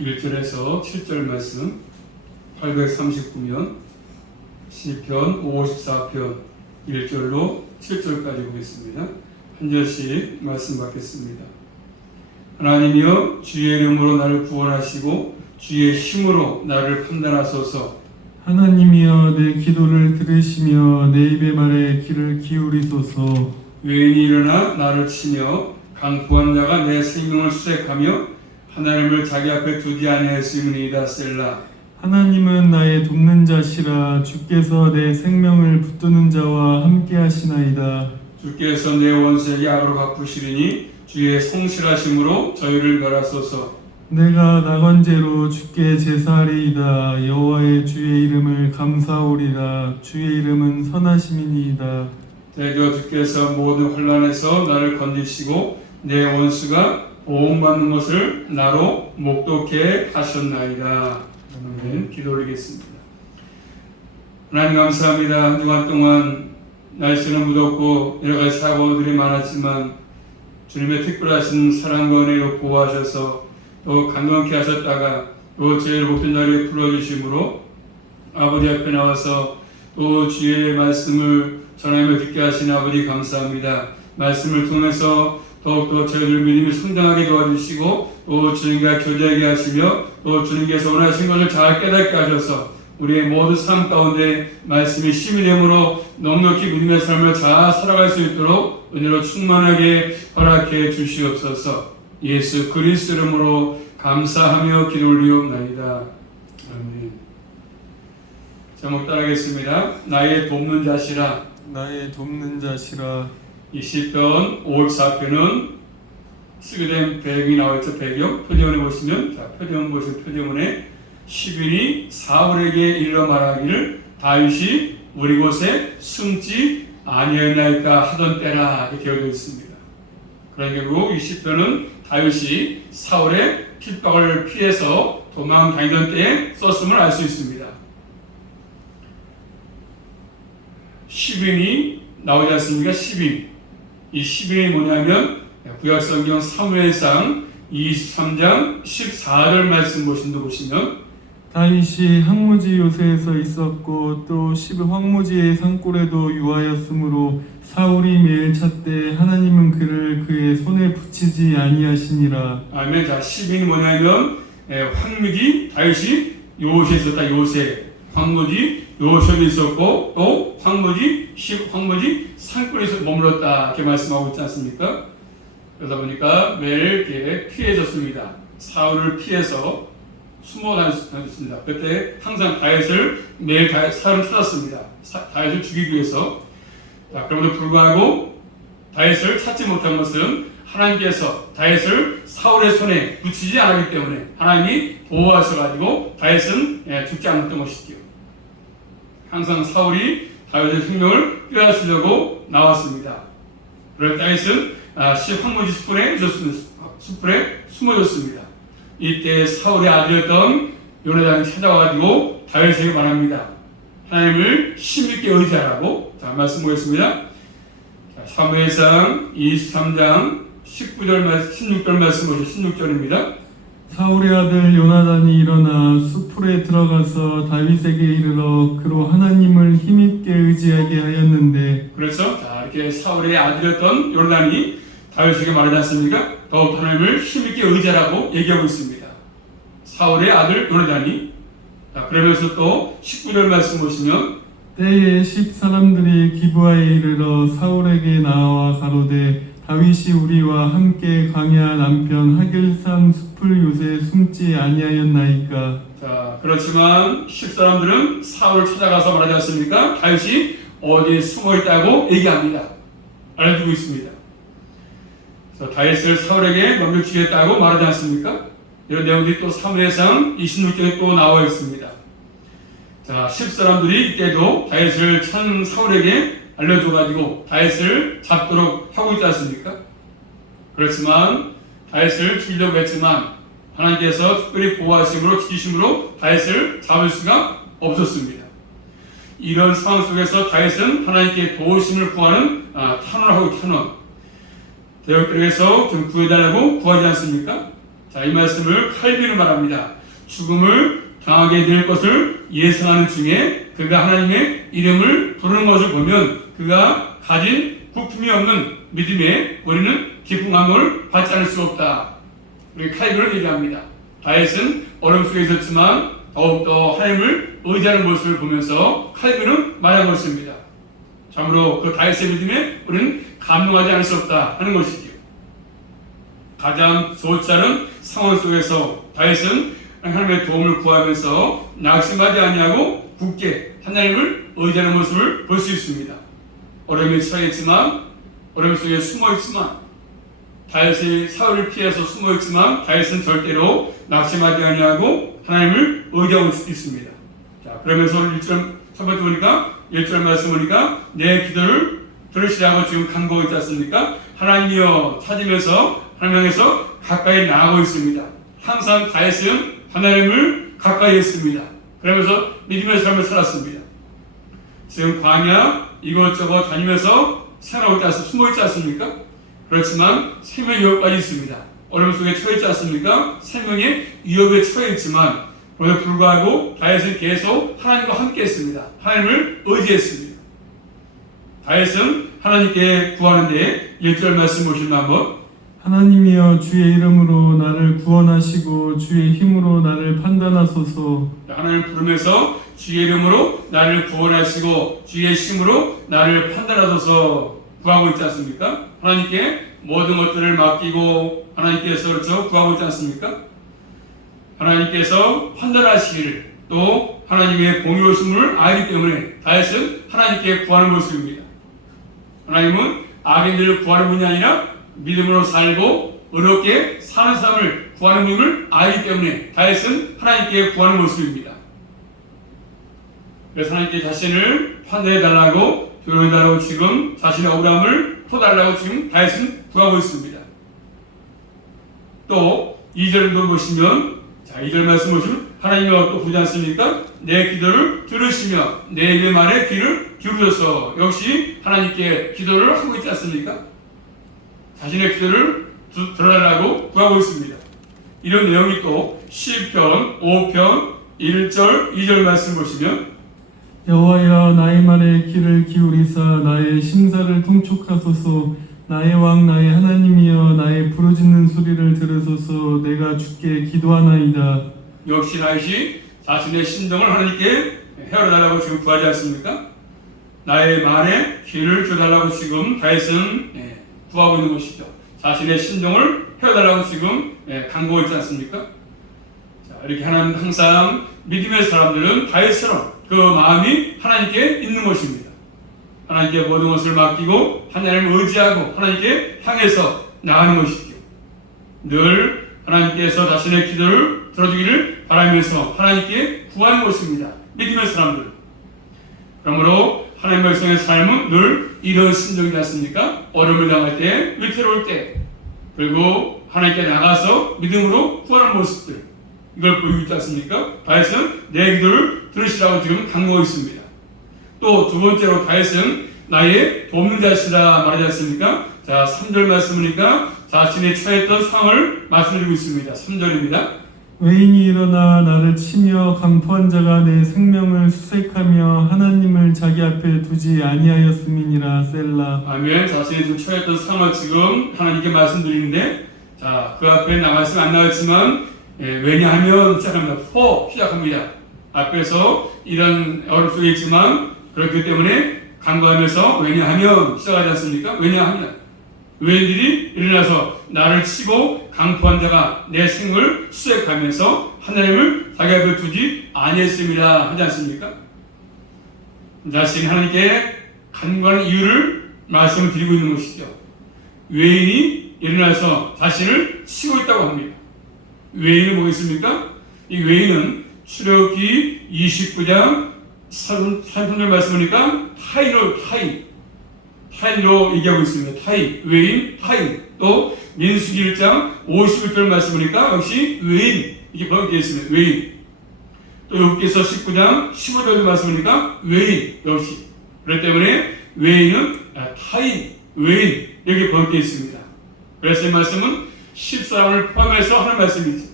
1절에서 7절 말씀 839면 시편 54편 1절로 7절까지 보겠습니다. 한 절씩 말씀 받겠습니다. 하나님이여 주의 이름으로 나를 구원하시고 주의 힘으로 나를 판단하소서. 하나님이여 내 기도를 들으시며 내 입의 말에 귀를 기울이소서. 외인이 일어나 나를 치며 강포한 자가 내 생명을 수색하며 하나님을 자기 앞에 두지 아니하였음이니이다. 셀라. 하나님은 나의 돕는 자시라. 주께서 내 생명을 붙드는 자와 함께 하시나이다. 주께서 내 원수에게 악으로 갚으시리니 주의 성실하심으로 저희를 멸하소서. 내가 나건제로 주께 제사하리이다. 여호와의 주의 이름을 감사오리라. 주의 이름은 선하심이니이다. 대저 주께서 모든 혼란에서 나를 건지시고 내 원수가 보호받는 것을 나로 목독해 하셨나이다. 아멘. 기도 올리겠습니다. 하나님 감사합니다. 한 주간 동안 날씨는 무덥고 여러 가지 사고들이 많았지만 주님의 특별하신 사랑과 은혜로 보호하셔서 또 강건케 하셨다가 또 저희를 목전 자리에 불러주심으로 아버지 앞에 나와서 또 주의 말씀을 전하며 듣게 하신 아버지 감사합니다. 말씀을 통해서 더욱더 저희들 믿음이 성장하게 도와주시고 또 주님과 교제하게 하시며 또 주님께서 원하신 것을 잘 깨닫게 하셔서 우리의 모든 삶 가운데 말씀이 힘이 되므로 넉넉히 믿음의 삶을 잘 살아갈 수 있도록 은혜로 충만하게 허락해 주시옵소서. 예수 그리스도 이름으로 감사하며 기도 올리옵나이다. 아멘. 제목 따라하겠습니다. 나의 돕는 자시라. 나의 돕는 자시라. 이 시편 54편은 쓰게 된 배경이 나와있죠. 배경 표지원에 보시면 표지원 보시면 표지원에 시빈이 사울에게 일러 말하기를 다윗이 우리 곳에 숨지 아니하였나이까 하던 때라 이렇게 되어 있습니다. 그런 결국 이 시편은 다윗이 사울의 핍박을 피해서 도망다니던 때에 썼음을 알 수 있습니다. 시빈이 나오지 않습니까? 시빈. 이 시빈이 뭐냐면 구약성경 사무엘상 23장 14절 말씀 보시면 다윗이 항무지 요새에서 있었고 또 황무지의 산골에도 유하였으므로 사울이 매일 찾되 하나님은 그를 그의 손에 붙이지 아니하시니라. 아멘. 자, 시빈이 뭐냐면 황무지 다윗이 요새 있었다. 요새 황무지 요셉이 있었고 또 황무지 산골에서 머물렀다 이렇게 말씀하고 있지 않습니까? 그러다 보니까 매일 이렇게 피해졌습니다. 사울을 피해서 숨어 다녔습니다. 그때 항상 다윗을 매일 사울을 찾았습니다. 다윗을 죽이기 위해서. 자, 그럼에도 불구하고 다윗을 찾지 못한 것은 하나님께서 다윗을 사울의 손에 붙이지 않았기 때문에 하나님이 보호하셔가지고 다윗은 죽지 않았던 것이지요. 항상 사울이 다윗의 생명을 빼앗으려고 나왔습니다. 그럴 다윗은 황무지 숲에 숨어졌습니다. 이때 사울의 아들이었던 요나단이 찾아와가지고 다윗에게 말합니다. 하나님을 힘있게 의지하라고. 자, 말씀 보겠습니다. 사무엘상 23장 16절 말씀 보시죠. 16절입니다. 사울의 아들 요나단이 일어나 수풀에 들어가서 다윗에게 이르러 그로 하나님을 힘있게 의지하게 하였는데. 그래서 이렇게 사울의 아들이었던 요나단이 다윗에게 말하지 않습니까? 더욱 하나님을 힘있게 의지하라고 얘기하고 있습니다. 사울의 아들 요나단이. 그러면서 또 19절 말씀 보시면 때에 10사람들이 기브아에 이르러 사울에게 나와 가로되 다윗이 우리와 함께 광야 남편 하길산 숲을 요새 숨지 아니하였나이까. 자, 그렇지만 10사람들은 사울을 찾아가서 말하지 않습니까? 다윗이 어디에 숨어 있다고 얘기합니다. 알려주고 있습니다. 그래서 다윗을 사울에게 넘겨주겠다고 말하지 않습니까? 이런 내용들이 또 사무엘상 26장에 또 나와 있습니다. 자, 10사람들이 이때도 다윗을 찾는 사울에게 알려줘가지고 다윗을 잡도록 하고 있지 않습니까? 그렇지만 다윗을 죽이려고 했지만 하나님께서 특별히 보호하심으로 지키심으로 다윗을 잡을 수가 없었습니다. 이런 상황 속에서 다윗은 하나님께 도우심을 구하는 탄원을 하고 탄원. 대역들에게서 좀 구해달라고 구하지 않습니까? 자, 이 말씀을 칼빈은 말합니다. 죽음을 당하게 될 것을 예상하는 중에 그가 하나님의 이름을 부르는 것을 보면 그가 가진 부품이 없는 믿음에 우리는 깊은 감동을 받지 않을 수 없다. 우리 칼빈은 얘기합니다. 다윗은 어려움 속에 있었지만 더욱더 하나님을 의지하는 모습을 보면서 칼빈은 말한 것입니다. 참으로 그 다윗의 믿음에 우리는 감동하지 않을 수 없다 하는 것이지요. 가장 좋지 않은 상황 속에서 다윗은 하나님의 도움을 구하면서 낙심하지 아니하고 굳게 하나님을 의지하는 모습을 볼 수 있습니다. 어려움에 처했지만 어려움 속에 숨어있지만 다윗이 사울을 피해서 숨어있지만 다윗은 절대로 낙심하지 아니하고 하나님을 의지하고 있습니다. 자, 그러면서 1절 첫 번째 보니까 1절 말씀 보니까 내 기도를 들으시라고 지금 간구하고 있지 않습니까? 하나님이여 찾으면서 하나님에서 가까이 나아가고 있습니다. 항상 다윗은 하나님을 가까이 했습니다. 그러면서 믿음의 삶을 살았습니다. 지금 광야 이것저것 다니면서 생활하고 있지 숨어있지 않습니까? 그렇지만 생명의 위협까지 있습니다. 어려움 속에 처해있지 않습니까? 생명의 위협에 처해있지만 그럼에도 불구하고 다윗은 계속 하나님과 함께 했습니다. 하나님을 의지했습니다. 다윗은 하나님께 구하는데 1절 말씀 보시면 한번 하나님이여 주의 이름으로 나를 구원하시고 주의 힘으로 나를 판단하소서. 하나님을 부르면서 주의 이름으로 나를 구원하시고 주의 힘으로 나를 판단하소서 구하고 있지 않습니까? 하나님께 모든 것들을 맡기고 하나님께서 그렇죠 구하고 있지 않습니까? 하나님께서 판단하시기를 또 하나님의 공의로우심을 알기 때문에 다윗은 하나님께 구하는 모습입니다. 하나님은 악인들을 구하는 분이 아니라 믿음으로 살고 의롭게 사는 삶을 구하는 분을 알기 때문에 다윗은 하나님께 구하는 모습입니다. 그래서 하나님께 자신을 판단해달라고 변호해달라고 지금 자신의 억울함을 풀어달라고 지금 다윗은 구하고 있습니다. 또 2절도 보시면 자 2절 말씀 보시면 하나님이 또 보지 않습니까? 내 기도를 들으시며 내 입의 말에 귀를 기울여서 역시 하나님께 기도를 하고 있지 않습니까? 자신의 기도를 들어달라고 구하고 있습니다. 이런 내용이 또 시편 5편 1절 2절 말씀 보시면 여호와여 나의 말에 귀를 기울이사 나의 심사를 통촉하소서. 나의 왕 나의 하나님이여 나의 부르짖는 소리를 들으소서. 내가 주께 기도하나이다. 역시 다윗이 자신의 심정을 하나님께 헤아려달라고 지금 구하지 않습니까? 나의 말에 귀를 줘달라고 지금 다윗은 구하고 있는 것이죠. 자신의 심정을 헤아려달라고 지금 간구하고 있지 않습니까? 자, 이렇게 하나님 항상 믿음의 사람들은 다윗처럼 그 마음이 하나님께 있는 것입니다. 하나님께 모든 것을 맡기고 하나님을 의지하고 하나님께 향해서 나가는 것이죠. 늘 하나님께서 자신의 기도를 들어주기를 바라면서 하나님께 구하는 것입니다. 믿음의 사람들. 그러므로 하나님의 백성의 삶은 늘 이런 심정이지 않습니까? 어려움을 당할 때, 위태로울 때, 그리고 하나님께 나가서 믿음으로 구하는 모습들, 이걸 보이고 있지 않습니까? 다윗은 내 기도를 들으시라고 지금 강구하고 있습니다. 또 두 번째로 다윗은 나의 돕는 자시라 말하지 않습니까? 자, 3절 말씀이니까 자신이 처했던 상황을 말씀드리고 있습니다. 3절입니다. 외인이 일어나 나를 치며 강포한 자가 내 생명을 수색하며 하나님을 자기 앞에 두지 아니하였음이니라. 셀라. 아멘. 자신이 좀 처했던 상황을 지금 하나님께 말씀드리는데 자, 그 앞에 말씀 안 나왔지만 왜냐하면 시작합니다. 시작합니다. 앞에서 이런 어려움 속에 있지만 그렇기 때문에 간구하면서 왜냐하면 시작하지 않습니까? 왜냐하면 외인들이 일어나서 나를 치고 강포한 자가 내 생을 수색하면서 하나님을 자기 앞에 두지 아니했습니다 하지 않습니까? 자신이 하나님께 간구하는 이유를 말씀을 드리고 있는 것이죠. 외인이 일어나서 자신을 치고 있다고 합니다. 외인은 뭐겠습니까? 이 외인은 출애굽기 29장 3절 말씀이니까 타인으로 얘기하고 있습니다. 타인, 외인, 타인. 또 민수기 1장 51절 말씀이니까 역시 외인 이게 번역되어 있습니다. 외인. 또 욥기서 19장 15절 말씀이니까 외인 역시. 그렇기 때문에 외인은 타인, 외인 이렇게 번역되어 있습니다. 그래서 이 말씀은 10사람을 포함해서 하는 말씀이죠.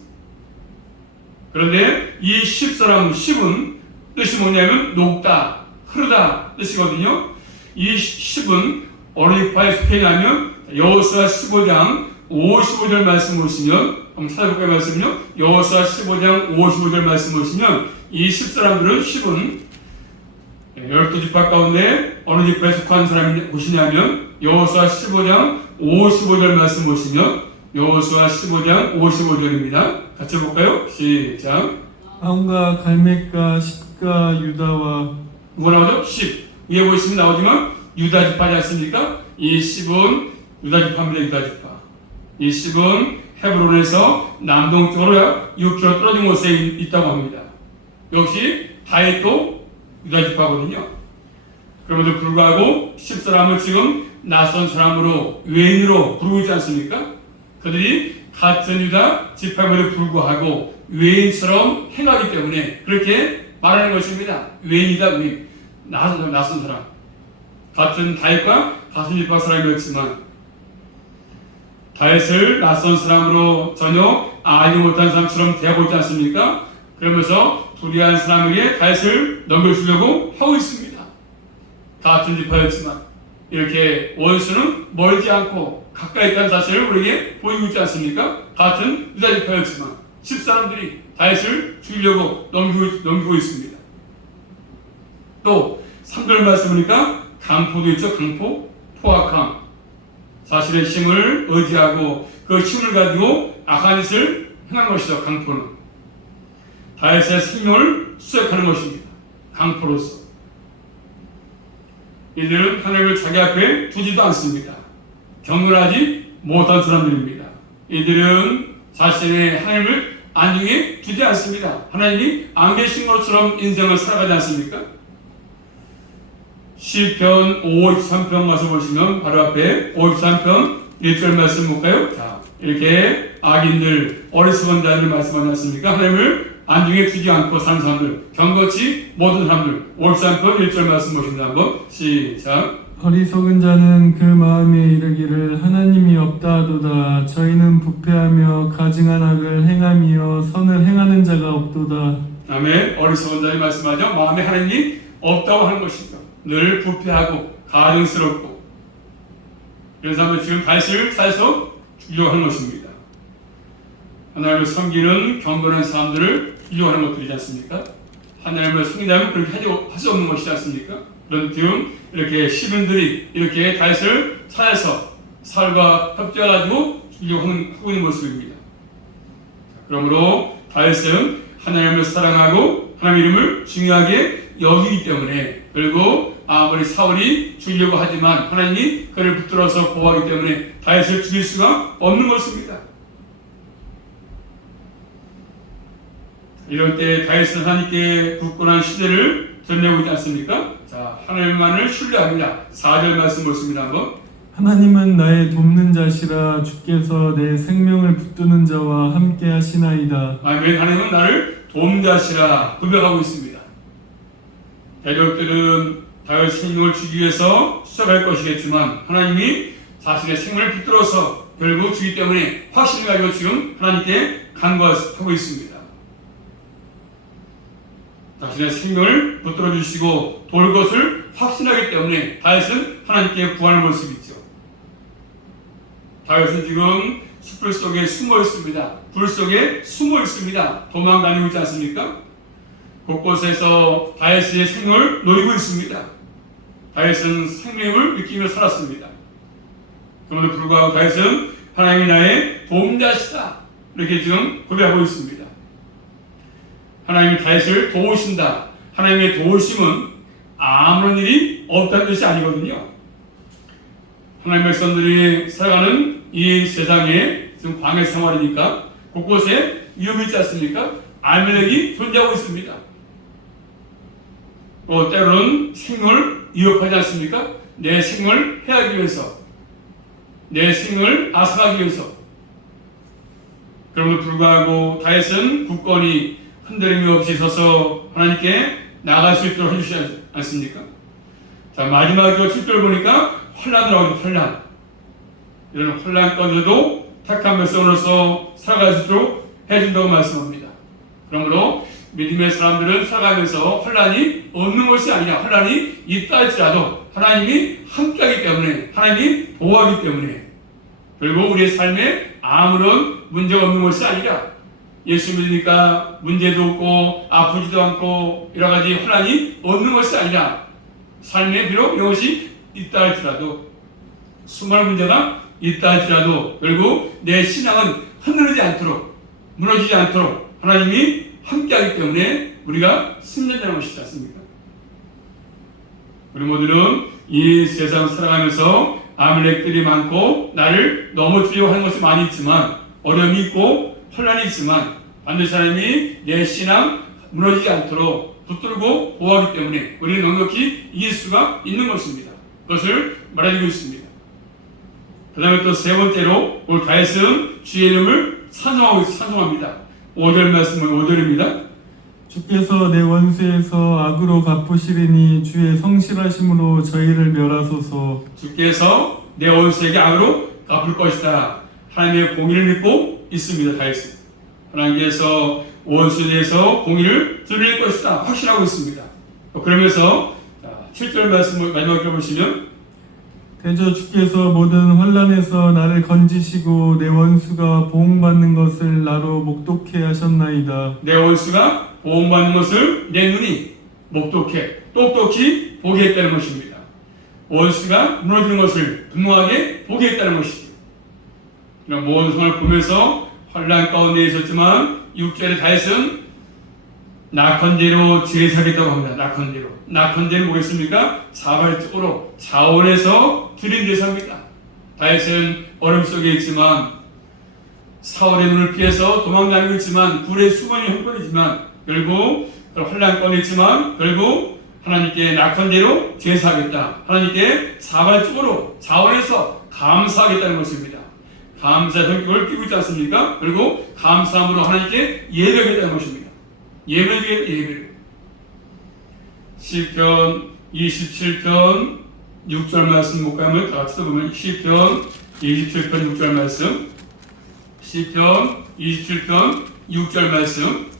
그런데 이 10사람, 10은 뜻이 뭐냐면 녹다, 흐르다 뜻이거든요. 이 10은 어느 지파에 속해냐면 여호수아 15장 55절 말씀 보시면 한번 찾아볼까요? 말씀은요. 여호수아 15장 55절 말씀 보시면 이 10사람들은 10은 12지파 가운데 어느 지파에 속한 사람이 보시냐면 여호수아 15장 55절 말씀 보시면 여호수아 15장 55절입니다. 같이 볼까요? 시작. 아온과 갈мет과 십과 유다와 뭐 나오죠? 10. 위에 보시면 나오지만 유다 지파지 않습니까? 이 10은 유다 지파입니다. 유다 지파. 이 10은 헤브론에서 남동쪽으로 6km 떨어진 곳에 있다고 합니다. 역시 다윗도 유다 지파거든요. 그럼에도 불구하고 10사람을 지금 낯선 사람으로 외인으로 부르고 있지 않습니까? 그들이 같은 유다 지파임에도 불구하고 외인처럼 행하기 때문에 그렇게 말하는 것입니다. 외인이다, 외인. 낯선 사람. 같은 다윗과 같은 지파 사람이었지만 다윗을 낯선 사람으로 전혀 알지 못한 사람처럼 대하고 있지 않습니까? 그러면서 두려운 사람에게 다윗을 넘겨주려고 하고 있습니다. 같은 지파였지만 이렇게 원수는 멀지 않고 가까이 있다는 사실을 우리에게 보이고 있지 않습니까? 같은 유다 지파였지만 10사람들이 다윗을 죽이려고 넘기고 있습니다. 또 3절 말씀 보니까 강포도 있죠. 강포, 포악함. 자신의 힘을 의지하고 그 힘을 가지고 악한 짓을 행한 것이죠. 강포는 다윗의 생명을 수색하는 것입니다. 강포로서 이들은 하나님을 자기 앞에 두지도 않습니다. 경건하지 못한 사람들입니다. 이들은 자신의 하나님을 안중에 두지 않습니다. 하나님이 안 계신 것처럼 인생을 살아가지 않습니까? 시편 53편 가서 보시면 바로 앞에 53편 1절 말씀 볼까요? 자, 이렇게 악인들, 어리석은 자들 말씀하지 않습니까? 하나님을 안중에 두지 않고 사는 사람들, 경건치 못한 사람들. 53편 1절 말씀 보십니다. 한번 시작. 어리석은 자는 그 마음에 이르기를 하나님이 없다 하도다. 저희는 부패하며 가증한 악을 행하며 선을 행하는 자가 없도다. 아멘. 어리석은 자의 말씀하죠. 마음에 하나님이 없다고 하는 것이죠. 늘 부패하고 가증스럽고 이런 사람들 지금 다윗을 사해서 죽이려고 하는 것입니다. 하나님을 섬기는 경건한 사람들을 죽이려고 하는 것들이지 않습니까? 하나님을 섬긴다면 그렇게 할 수 없는 것이지 않습니까? 그런 지금 이렇게 시민들이 이렇게 다윗을 사해서 사울과 협조해가지고 죽이려고 하고 있는 모습입니다. 그러므로 다윗은 하나님을 사랑하고 하나님 이름을 중요하게 여기기 때문에 그리고 아무리 사울이 죽이려고 하지만 하나님이 그를 붙들어서 보호하기 때문에 다윗을 죽일 수가 없는 것입니다. 이럴 때 다윗은 하나님께 굳건한 시대를 전내고 있지 않습니까? 자, 하나님만을 신뢰합니다. 4절 말씀 보십니다. 한번. 하나님은 나의 돕는 자시라. 주께서 내 생명을 붙드는 자와 함께 하시나이다. 아멘. 하나님은 나를 돕는 자시라 고백하고 있습니다. 대적들은 다윗 생명을 죽이기 위해서 수색할 것이겠지만 하나님이 자신의 생명을 붙들어서 결국 주기 때문에 확신을 가지고 지금 하나님께 간구하고 있습니다. 자신의 생명을 붙들어 주시고 돌 것을 확신하기 때문에 다윗은 하나님께 구하는 모습이죠. 다윗은 지금 숯불 속에 숨어 있습니다. 불 속에 숨어 있습니다. 도망다니고 있지 않습니까? 곳곳에서 다윗의 생명을 노리고 있습니다. 다윗은 생명을 느끼며 살았습니다. 그럼에도 불구하고 다윗은 하나님이 나의 도움자시다 이렇게 지금 고백하고 있습니다. 하나님이 다윗을 도우신다. 하나님의 도우심은 아무런 일이 없다는 뜻이 아니거든요. 하나님의 백성들이 살아가는 이 세상에 지금 광야 생활이니까 곳곳에 위험이 있지 않습니까? 아멜렉이 존재하고 있습니다. 또 때로는 생명을 위협하지 않습니까? 내 생명을 해하기 위해서, 내 생명을 앗아가기 위해서. 그럼에도 불구하고 다윗은 굳건히 흔들림이 없이 서서 하나님께 나갈 수 있도록 해주시지 않습니까? 자, 마지막으로 7절 보니까 환란을 하고 환란. 이런 환란 가운데도 택한 백성으로서 살아갈 수 있도록 해준다고 말씀합니다. 그러므로 믿음의 사람들은 살아가면서 혼란이 없는 것이 아니라 혼란이 있다 할지라도 하나님이 함께하기 때문에, 하나님이 보호하기 때문에, 그리고 우리의 삶에 아무런 문제가 없는 것이 아니라 예수 믿으니까 문제도 없고 아프지도 않고 여러 가지 혼란이 없는 것이 아니라 삶에 비록 이것이 있다 할지라도, 수많은 문제가 있다 할지라도 결국 내 신앙은 흔들리지 않도록, 무너지지 않도록 하나님이 함께하기 때문에 우리가 승리한다는 것이지 않습니까? 우리 모두는 이 세상 살아가면서 아말렉들이 많고 나를 넘어뜨리려고 하는 것이 많이 있지만, 어려움이 있고 혼란이 있지만 반드시 하나님이 내 신앙 무너지지 않도록 붙들고 보호하기 때문에 우리는 넉넉히 이길 수가 있는 것입니다. 그것을 말해주고 있습니다. 그 다음에 또 세 번째로 오늘 다윗은 주의 이름을 찬송합니다. 5절 말씀은 5절입니다. 주께서 내 원수에서 악으로 갚으시리니 주의 성실하심으로 저희를 멸하소서. 주께서 내 원수에게 악으로 갚을 것이다. 하나님의 공의를 믿고 있습니다. 다윗은 하나님께서 원수에 대해서 공의를 드릴 것이다 확신하고 있습니다. 그러면서 7절 말씀을 마지막에 보시면, 대저 주께서 모든 환난에서 나를 건지시고 내 원수가 보응받는 것을 나로 목독해 하셨나이다. 내 원수가 보응받는 것을 내 눈이 목독해 똑똑히 보게 했다는 것입니다. 원수가 무너지는 것을 분명하게 보게 했다는 것이죠. 그런 모든 상황을 보면서 환난 가운데 있었지만 6절에 다윗은 낙헌제로 제사하겠다고 합니다. 낙헌제로. 낙헌제는 뭐겠습니까? 자발적으로 자원해서 드린 제사입니다. 다윗은 어려움 속에 있지만, 사울의 눈을 피해서 도망다니고 있지만, 불의 수건이 형편이지만, 결국 혼란 가운데 있지만 결국 하나님께 낙헌제로 제사하겠다. 하나님께 자발적으로 자원해서 감사하겠다는 것입니다. 감사의 성격을 띄고 있지 않습니까? 그리고 감사함으로 하나님께 예배하겠다는 것입니다. 예배를. 시편 27편 6절 말씀 못 가면 다 같이 보면 시편 27편 6절 말씀, 시편 27편 6절 말씀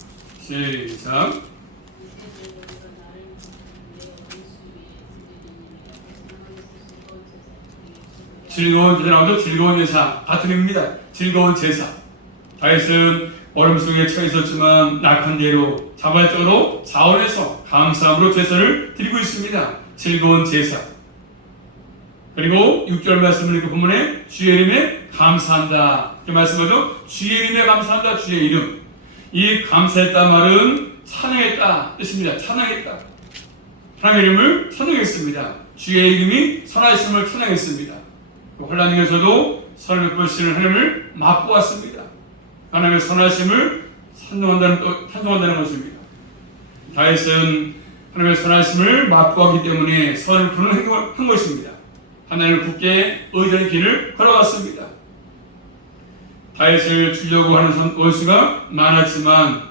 시작. 즐거운 제사 나오죠. 즐거운 제사 같은 의미입니다. 즐거운 제사. 다윗은 어려움 속에 처해 있었지만 낙헌제로 자발적으로 자원해서 감사함으로 제사를 드리고 있습니다. 즐거운 제사. 그리고 6절 말씀을 읽고 본문에 주의 이름에 감사한다 이렇게 말씀하죠. 주의 이름에 감사한다. 주의 이름. 이 감사했다 말은 찬양했다 뜻입니다. 찬양했다. 하나님의 이름을 찬양했습니다. 주의 이름이 선하심을 찬양했습니다. 혼란 중에서도 선을 베푸시는 하나님을 맛보았습니다. 하나님의 선하심을 찬송한다는 것입니다. 다윗은 하나님의 선하심을 맛보았기 때문에 선을 부르는 한 것입니다. 하나님을 굳게 의지하는 길을 걸어갔습니다. 다윗을 죽이려고 하는 원수가 많았지만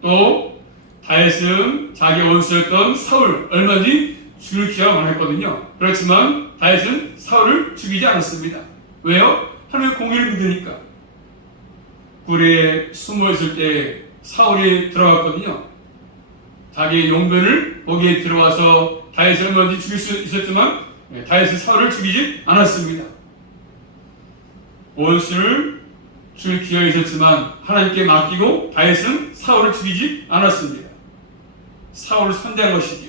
또 다윗은 자기 원수였던 사울 얼마든지 죽일 기회가 많았거든요. 그렇지만 다윗은 사울을 죽이지 않았습니다. 왜요? 하나님의 공의를 믿으니까. 굴에 숨어 있을 때 사울이 들어갔거든요. 자기 용변을 거기에 들어와서 다윗을 얼마든지 죽일 수 있었지만 다윗은 사울을 죽이지 않았습니다. 원수를 죽일 기회가 있었지만 하나님께 맡기고 다윗은 사울을 죽이지 않았습니다. 사울을 선대한 것이지요.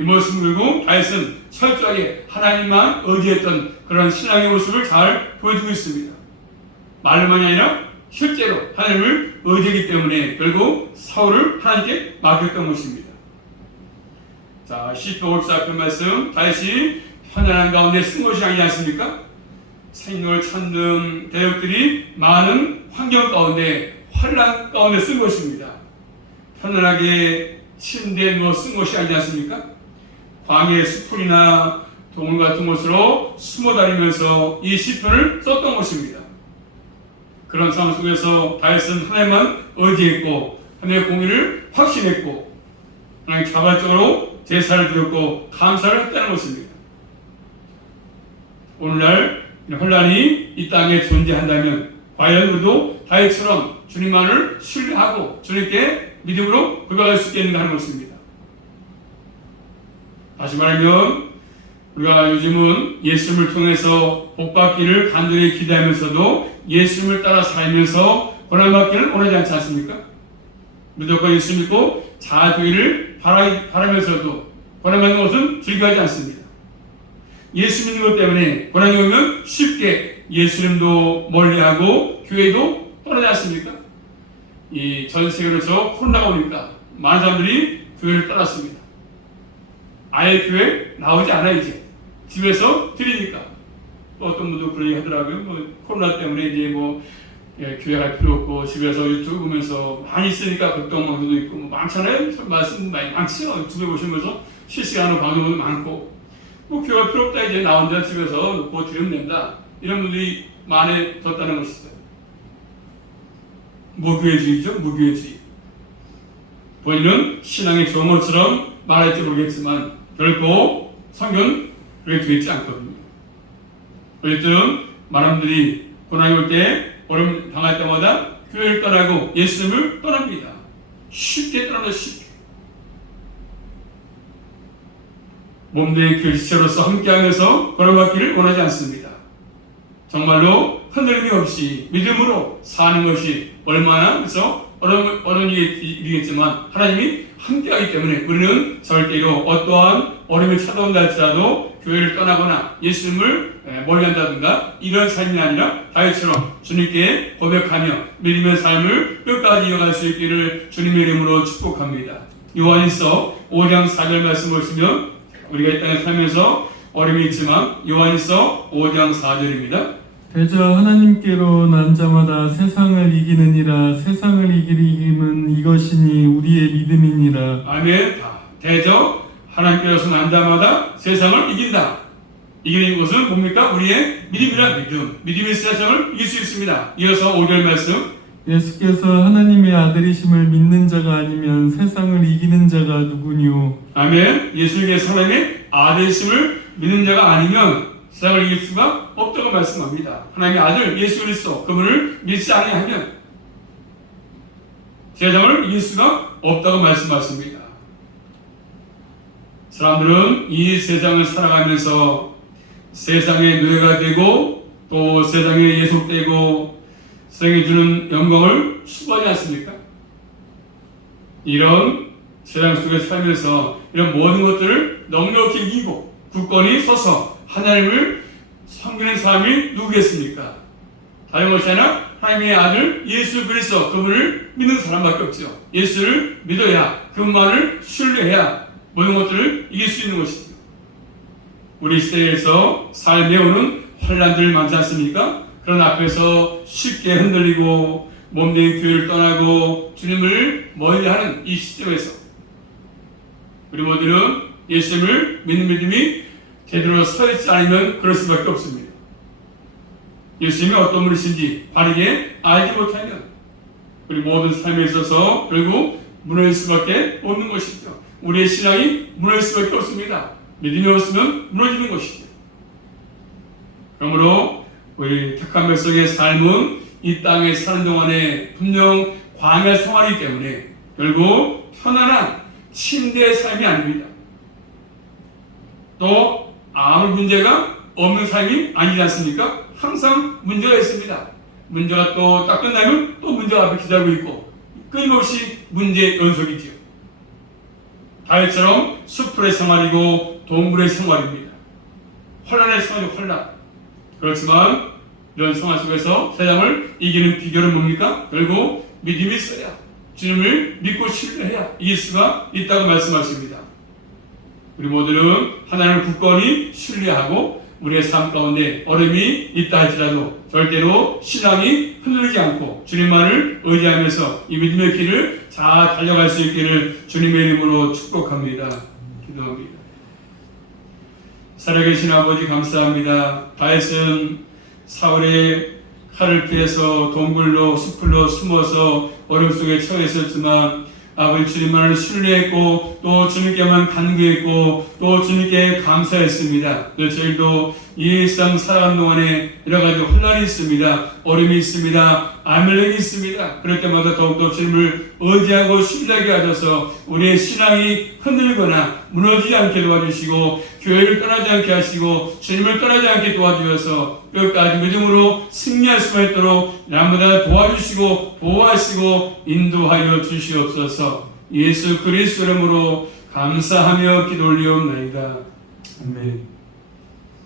이 모습을 보고 다윗은 철저하게 하나님만 의지했던 그런 신앙의 모습을 잘 보여주고 있습니다. 말로만이 아니라 실제로 하나님을 의지하기 때문에 결국 사울을 하나님께 맡겼던 것입니다. 자, 시편 54편 말씀, 다윗이 편안한 가운데 쓴 것이 아니지 않습니까? 생물, 천등, 대역들이 많은 환경 가운데, 환란 가운데 쓴 것입니다. 편안하게 침대에 누워 쓴 것이 아니지 않습니까? 광야의 수풀이나 동굴 같은 곳으로 숨어 다니면서 이 시편을 썼던 것입니다. 그런 상황 속에서 다윗은 하나님만 의지했고 하나님의 공의를 확신했고 하나님 자발적으로 제사를 드렸고 감사를 했다는 것입니다. 오늘날 혼란이 이 땅에 존재한다면 과연 우리도 다윗처럼 주님만을 신뢰하고 주님께 믿음으로 고백할 수 있겠는가 하는 것입니다. 다시 말하면 우리가 요즘은 예수님을 통해서 복받기를 간절히 기대하면서도 예수님을 따라 살면서 고난받기는 원하지 않지 않습니까? 무조건 예수 믿고 잘 되기를 바라면서도 고난받는 것은 즐겨하지 않습니다. 예수 믿는 것 때문에 고난이 오면 쉽게 예수님도 멀리하고 교회도 떠나지 않습니까? 이 전 세계로서 코로나가 오니까 많은 사람들이 교회를 떠났습니다. 아예 교회 나오지 않아 이제 집에서 드리니까. 또 어떤 분도 그런 얘기 하더라고요. 뭐 코로나 때문에 이제 교회 갈 필요 없고 집에서 유튜브 보면서 많이 있으니까 극동방송도 있고 많잖아요. 말씀 많이 많지요. 유튜브에 보시면서 실시간으로 방송도 많고 교회가 필요 없다 이제 나 혼자 집에서 놓고 드리면 된다. 이런 분들이 많아졌다는 것이죠. 무교회주의죠. 무교회주의. 본인은 신앙의 종어처럼 말할지 모르겠지만 결코 성경은 그렇게 되어 있지 않거든요. 어쨌든 많은 분들이 고난이 올 때 어려움 당할 때마다 교회를 떠나고 예수님을 떠납니다. 쉽게 떠나도 쉽게. 몸된 교지체로서 함께하면서 고난받기를 원하지 않습니다. 정말로 흔들림이 없이 믿음으로 사는 것이 얼마나 그래서 어려운 일이겠지만 하나님이 함께하기 때문에 우리는 절대로 어떠한 어려움이 찾아온다 할지라도 교회를 떠나거나 예수님을 멀리한다든가 이런 삶이 아니라 다윗처럼 주님께 고백하며 믿음의 삶을 끝까지 이어갈 수 있기를 주님의 이름으로 축복합니다. 요한일서 5장 4절 말씀 보시면 우리가 이 땅에 살면서 어려움이 있지만 요한일서 5장 4절입니다. 대저 하나님께로 난 자마다 세상을 이기느니라. 세상을 이기는 이것이니 우리의 믿음이니라. 아멘. 대저 하나님께로서 난 자마다 세상을 이긴다. 이기는 것은 뭡니까? 우리의 믿음이라 믿음. 믿음이 세상을 이길 수 있습니다. 이어서 5절 말씀. 예수께서 하나님의 아들이심을 믿는 자가 아니면 세상을 이기는 자가 누구뇨? 아멘. 예수님께서 하나님의 아들이심을 믿는 자가 아니면 세상을 이길 수가 없다고 말씀합니다. 하나님의 아들 예수 그리스도 그분을 믿지 아니하면 세상을 이길 수가 없다고 말씀하십니다. 사람들은 이 세상을 살아가면서 세상의 노예가 되고 또 세상에 예속되고 세상에 주는 영광을 추구하지 않습니까? 이런 세상 속에 살면서 이런 모든 것들을 넉넉히 이기고 굳건히 서서 하나님을 섬기는 사람이 누구겠습니까? 다른 것이 아니라 하나님의 아들 예수 그리스도 그분을 믿는 사람밖에 없죠. 예수를 믿어야 그분만을 신뢰해야 모든 것들을 이길 수 있는 것이죠. 우리 시대에서 삶에 오는 환난들 많지 않습니까? 그런 앞에서 쉽게 흔들리고 몸된 교회를 떠나고 주님을 멀리하는 이 시점에서 우리 모두는 예수님을 믿는 믿음이 제대로 서있지 않으면 그럴 수밖에 없습니다. 예수님이 어떤 분이신지 바르게 알지 못하면 우리 모든 삶에 있어서 결국 무너질 수밖에 없는 것이죠. 우리의 신앙이 무너질 수밖에 없습니다. 믿음이 없으면 무너지는 것이죠. 그러므로 우리 택한 백성의 삶은 이 땅에 사는 동안에 분명 광야 생활이기 때문에 결국 편안한 침대의 삶이 아닙니다. 또 아무 문제가 없는 삶이 아니지 않습니까? 항상 문제가 있습니다. 문제가 또 딱 끝나면 또 문제가 앞에 기다리고 있고 끊임없이 문제의 연속이지요. 다윗처럼 수풀의 생활이고 동굴의 생활입니다. 혼란의 생활이고 혼란. 그렇지만 이런 생활 속에서 세상을 이기는 비결은 뭡니까? 결국 믿음이 있어야 주님을 믿고 신뢰해야 이길 수가 있다고 말씀하십니다. 우리 모두는 하나님을 굳건히 신뢰하고 우리의 삶 가운데 어려움이 있다 할지라도 절대로 신앙이 흔들리지 않고 주님만을 의지하면서 이 믿음의 길을 잘 달려갈 수 있기를 주님의 이름으로 축복합니다. 기도합니다. 살아계신 아버지 감사합니다. 다윗은 사울의 칼을 피해서 동굴로 숲으로 숨어서 어려움 속에 처해 있었지만 아버지 주님만을 신뢰했고 또 주님께만 간구했고 또 주님께 감사했습니다. 저희도 이 삶 살아가는 동안에 여러 가지 혼란이 있습니다. 어려움이 있습니다. 아멜렉이 있습니다. 그럴 때마다 더욱더 주님을 의지하고 신뢰하게 하셔서 우리의 신앙이 흔들거나 무너지지 않게 도와주시고 교회를 떠나지 않게 하시고 주님을 떠나지 않게 도와주셔서 끝까지 믿음으로 승리할 수 있도록 날마다 도와주시고 보호하시고 인도하여 주시옵소서. 예수 그리스도 이름으로 감사하며 기도 올리옵나이다. 아멘.